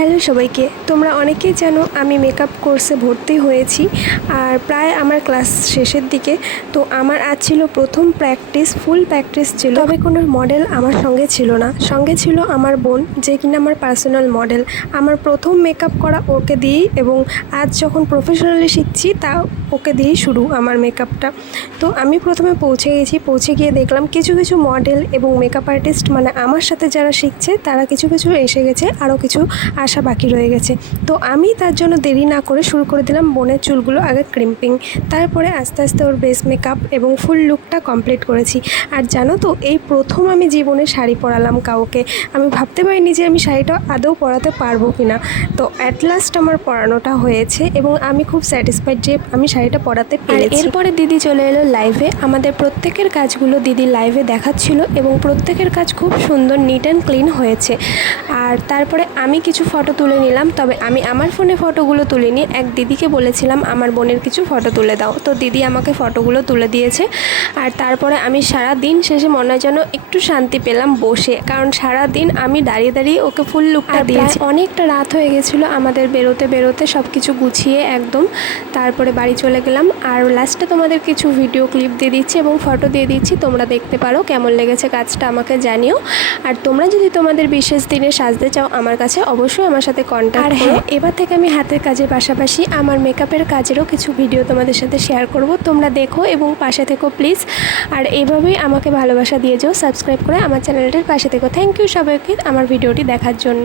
Hello সবাইকে, তোমরা অনেকেই জানো আমি মেকআপ কোর্সে ভর্তি হয়েছি আর প্রায় আমার ক্লাস শেষের দিকে। তো আমার আজ ছিল প্রথম প্র্যাকটিস, ফুল প্র্যাকটিস ছিল, তবে কোনো মডেল আমার সঙ্গে ছিল না, সঙ্গে ছিল আমার বোন যে কিনা আমার পার্সোনাল মডেল। আমার প্রথম মেকআপ করা ওকে দিয়েই এবং আজ যখন প্রফেশনালি শিখছি তা ওকে দিয়েই শুরু আমার মেকআপটা। তো আমি প্রথমে পৌঁছে গেছি, পৌঁছে গিয়ে দেখলাম কিছু কিছু মডেল এবং মেকআপ আর্টিস্ট মানে আমার সাথে যারা শিখছে তারা কিছু কিছু এসে গেছে, আরও কিছু আসা বাকি রয়ে গেছে। তো আমি তার জন্য দেরি না করে শুরু করে দিলাম বোনের চুলগুলো আগে ক্রিম্পিং, তারপরে আস্তে আস্তে ওর বেস মেকআপ এবং ফুল লুকটা কমপ্লিট করেছি। আর জানো তো, এই প্রথম আমি জীবনে শাড়ি পরালাম কাউকে। আমি ভাবতে পারিনি যে আমি শাড়িটা আদৌ পরাতে পারবো কি না। তো অ্যাট লাস্ট আমার পরানোটা হয়েছে এবং আমি খুব স্যাটিসফাইড যে আমি শাড়িটা পরাতে পেরেছি। এরপরে দিদি চলে এলো লাইভে। আমাদের প্রত্যেকের কাজগুলো দিদি লাইভে দেখাচ্ছিল এবং প্রত্যেকের কাজ খুব সুন্দর, নিট অ্যান্ড ক্লিন হয়েছে। আর তারপরে আমি কিছু ফটো তুলে নিলাম, তবে আমি আমার ফোনে ফটোগুলো তুলিনি, এক দিদিকে বলেছিলাম আমার বোনের কিছু ফটো তুলে দাও। তো দিদি আমাকে ফটোগুলো তুলে দিয়েছে। আর তারপরে আমি সারা দিন শেষে মনে হয় যেন একটু শান্তি পেলাম বসে, কারণ সারা দিন আমি দাঁড়িয়ে দাঁড়িয়ে ওকে ফুল লুকটা দিয়েছি। অনেকটা রাত হয়ে গেছিলো আমাদের বেরোতে বেরোতে, সব কিছু গুছিয়ে একদম তারপরে বাড়ি চলে গেলাম। আর লাস্টে তোমাদের কিছু ভিডিও ক্লিপ দিয়ে দিচ্ছি এবং ফটো দিয়ে দিচ্ছি, তোমরা দেখতে পারো কেমন লেগেছে কাজটা আমাকে জানিও। আর তোমরা যদি তোমাদের বিশেষ দিনে সাজতে চাও আমার কাছে অবশ্যই আমার সাথে কন্ট্যাক্ট করো। হ্যাঁ, এবার থেকে আমি হাতের কাজের পাশাপাশি আমার মেকআপের কাজেরও কিছু ভিডিও তোমাদের সাথে শেয়ার করব, তোমরা দেখো এবং পাশে থেকো প্লিজ। আর এভাবেই আমাকে ভালোবাসা দিয়ে যাও, সাবস্ক্রাইব করে আমার চ্যানেলটার পাশে থেকো। থ্যাংক ইউ সবাইকে আমার ভিডিওটি দেখার জন্য।